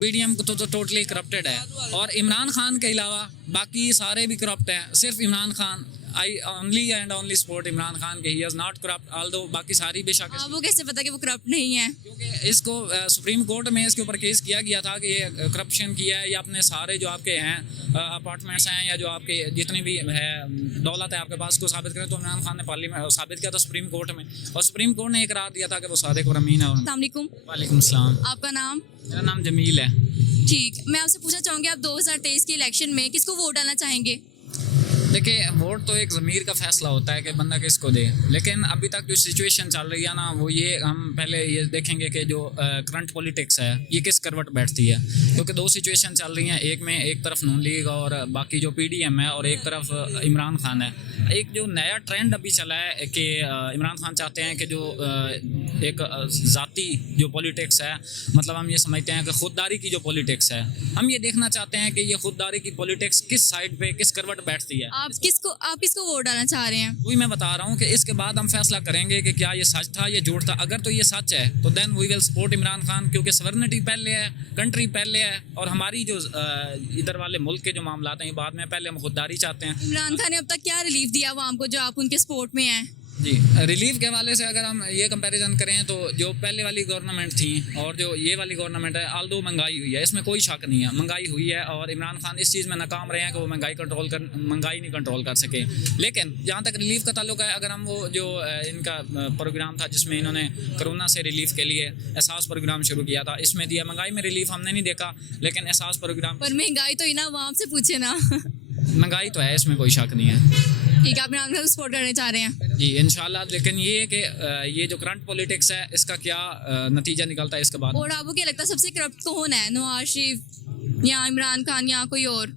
PDM तो totally corrupted है और इमरान खान के अलावा बाकी सारे भी करप्ट हैं। सिर्फ Imran Khan, I only and only support Imran Khan के, he is not corrupt although बाकी सारी बेशक। वो कैसे पता कि वो करप्ट नहीं है? क्योंकि इसको सुप्रीम कोर्ट में इसके ऊपर केस किया गया था कि ये करप्शन किया है, या अपने सारे जो आपके हैं अपार्टमेंट्स हैं या जो आपके जितनी भी है दौलत है आपके पास, को साबित करें। तो इमरान खान ने पार्लियामेंट साबित किया था सुप्रीम कोर्ट में, और सुप्रीम कोर्ट ने एक रार दिया था कि वो सादिक और अमीन है। अस्सलाम वालेकुम। वालेकुम सलाम। आपका नाम? मेरा नाम जमील है। ठीक, मैं आपसे पूछना चाहूँगी, आप 2023 के इलेक्शन में किसको वोट डालना चाहेंगे? देखिए, वोट तो एक ज़मीर का फैसला होता है कि बंदा किसको दे, लेकिन अभी तक जो सिचुएशन चल रही है ना, वो ये हम पहले ये देखेंगे कि जो करंट पॉलिटिक्स है ये किस करवट बैठती है। क्योंकि दो सिचुएशन चल रही हैं, एक में एक तरफ नून लीग और बाकी जो पीडीएम है, और एक तरफ इमरान खान है। एक जो नया ट्रेंड अभी चला है कि इमरान खान चाहते हैं कि जो एक ज़ाती जो पॉलिटिक्स है, मतलब हम ये समझते हैं कि खुददारी की जो पॉलिटिक्स है, हम ये देखना चाहते हैं कि ये खुददारी की पॉलिटिक्स किस साइड पे किस करवट बैठती है। आप किसको वोट डालना चाह रहे हैं? वही मैं बता रहा हूँ कि इसके बाद हम फैसला करेंगे कि क्या ये सच था ये झूठ था। अगर तो ये सच है तो then we will support Imran Khan, क्योंकि सवर्निटी पहले है, कंट्री पहले है, और हमारी जो इधर वाले मुल्क के जो मामला हैं ये बाद में, पहले हम खुददारी चाहते हैं। इमरान खान ने अब तक क्या रिलीफ दिया आवाम को जो आप उनके सपोर्ट में हैं? जी, रिलीफ के हवाले से अगर हम ये कंपैरिजन करें तो जो पहले वाली गवर्नमेंट थी और जो ये वाली गवर्नमेंट है, आल्दो महंगाई हुई है, इसमें कोई शक नहीं है, महंगाई हुई है, और इमरान खान इस चीज़ में नाकाम रहे हैं कि वो महंगाई नहीं कंट्रोल कर सके। लेकिन जहाँ तक रिलीफ का ताल्लुक है, अगर हम वो जो इनका प्रोग्राम था जिसमें इन्होंने कोरोना से रिलीफ के लिए एहसास प्रोग्राम शुरू किया था, इसमें दिया। महंगाई में रिलीफ हमने नहीं देखा, लेकिन एहसास प्रोग्राम पर महंगाई तो ही ना, आवाम से पूछे ना। महंगाई तो है, इसमें कोई शक नहीं है। ठीक है, आप इमरान खान को सपोर्ट करने चाह रहे हैं? जी इंशाल्लाह। लेकिन ये है कि ये जो करंट पॉलिटिक्स है इसका क्या नतीजा निकलता है इसके बाद। और आपको क्या लगता है सबसे करप्ट कौन है, नवाज शरीफ या इमरान खान या कोई और?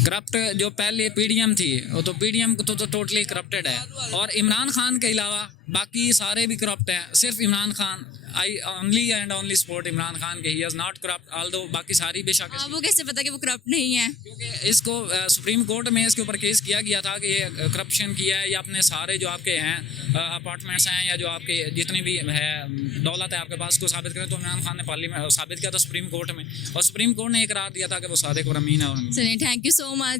करप्ट जो पहले पीडीएम थी, वो तो पीडीएम तो टोटली करप्टेड है, और इमरान खान के अलावा बाकी सारे भी करप्ट हैं। सिर्फ Imran Khan, I only and only support Imran Khan के, he is not corrupt although बाकी सारी बेशक। वो कैसे पता कि वो करप्ट नहीं है? क्योंकि इसको सुप्रीम कोर्ट में इसके ऊपर केस किया गया था कि ये करप्शन किया है, या अपने सारे जो आपके हैं अपार्टमेंट्स हैं या जो आपके जितनी भी है दौलत है आपके पास, को साबित करें। तो इमरान खान ने पार्लियामेंट साबित किया था सुप्रीम कोर्ट में, और सुप्रीम कोर्ट ने एक रार दिया था कि वो सादिक और अमीन है। चलिए, थैंक यू सो मच।